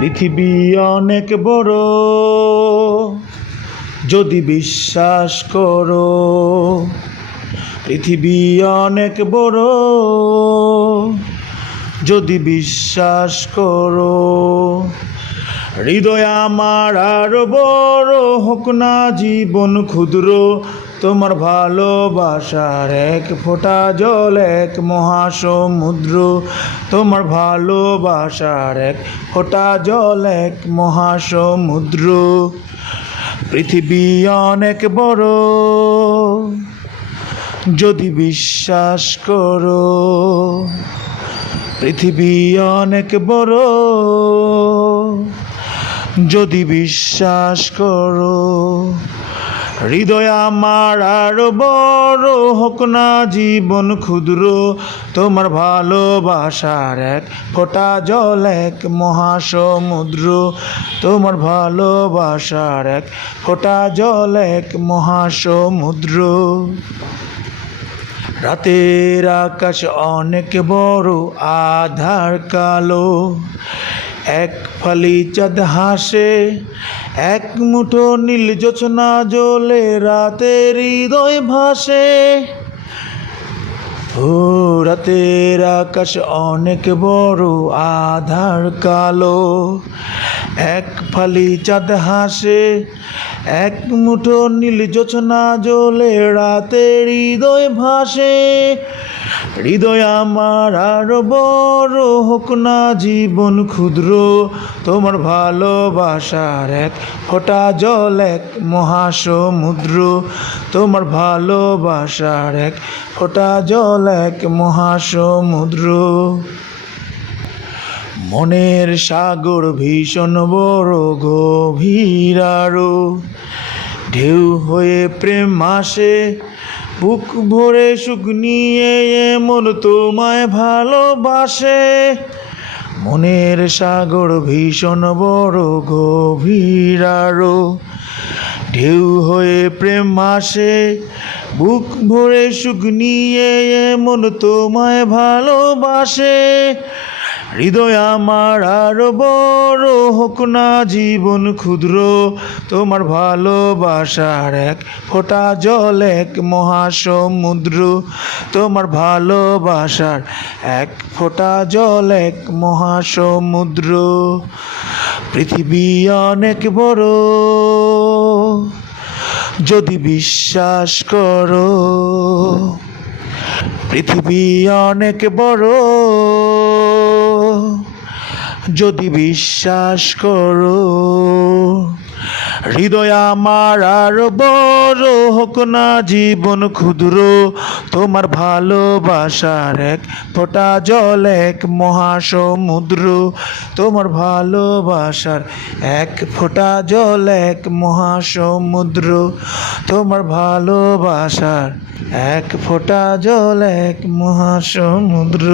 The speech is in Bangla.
পৃথিবী অনেক বড়, যদি বিশ্বাস করো। পৃথিবী অনেক বড়, যদি বিশ্বাস করো। হৃদয় আমার আরো বড় হোক না জীবন ক্ষুদ্র, তোমার ভালোবাসার এক ফোঁটা জল এক মহাসমুদ্র। তোমার ভালোবাসার এক ফোঁটা জল এক মহাসমুদ্র। পৃথিবী অনেক বড়, যদি বিশ্বাস করো। পৃথিবী অনেক বড়, যদি বিশ্বাস করো। হৃদয় আমার আরো বড় হোক না জীবন ক্ষুদ্র, তোমার ভালোবাসার এক ফোঁটা জল এক মহাসমুদ্র। তোমার ভালোবাসার এক ফোঁটা জল এক মহাসমুদ্র। রাতের আকাশ অনেক বড়, আধার কালো। এক ফালি চাঁদ হাসে, এক মুঠো নীল জোছনা জ্বলে রাতের হৃদয় ভাসে। ও রাতের আকাশ অনেক বড়, আধার কালো। এক ফালি চাঁদ হাসে, এক মুঠো নীল জোছনা জ্বলে রাতের হৃদয় ভাসে। হৃদয় আমার আরো বড় হোক না জীবন ক্ষুদ্র, তোমার ভালোবাসার এক ফোঁটা জল এক মহাসমুদ্র। তোমার ভালোবাসার এক ফোঁটা জল এক মহাসমুদ্র। মনের সাগর ভীষণ বড় গভীর আরো, ঢেউ হয়ে প্রেম আসে, বুক ভরে সুখ নিয়ে মন তোমায় ভালোবাসে। মনের সাগর ভীষণ বড় গভীর আরো, ঢেউ হয়ে প্রেম আসে, বুক ভরে সুখ নিয়ে মন তোমায় ভালোবাসে। হৃদয় আমার আরো বড় হোক না জীবন ক্ষুদ্র, তোমার ভালোবাসার এক ফোঁটা জল এক মহাসমুদ্র। তোমার ভালোবাসার এক ফোঁটা জল এক মহাসমুদ্র। পৃথিবী অনেক বড়, যদি বিশ্বাস করো। পৃথিবী অনেক বড়, যদি বিশ্বাস করো। হৃদয় আমার আরো বড় হোক না জীবন ক্ষুদ্র, তোমার ভালোবাসার এক ফোঁটা জল এক মহাসমুদ্র। তোমার ভালোবাসার এক ফোঁটা জল এক মহাসমুদ্র। তোমার ভালোবাসার এক ফোঁটা জল এক মহাসমুদ্র।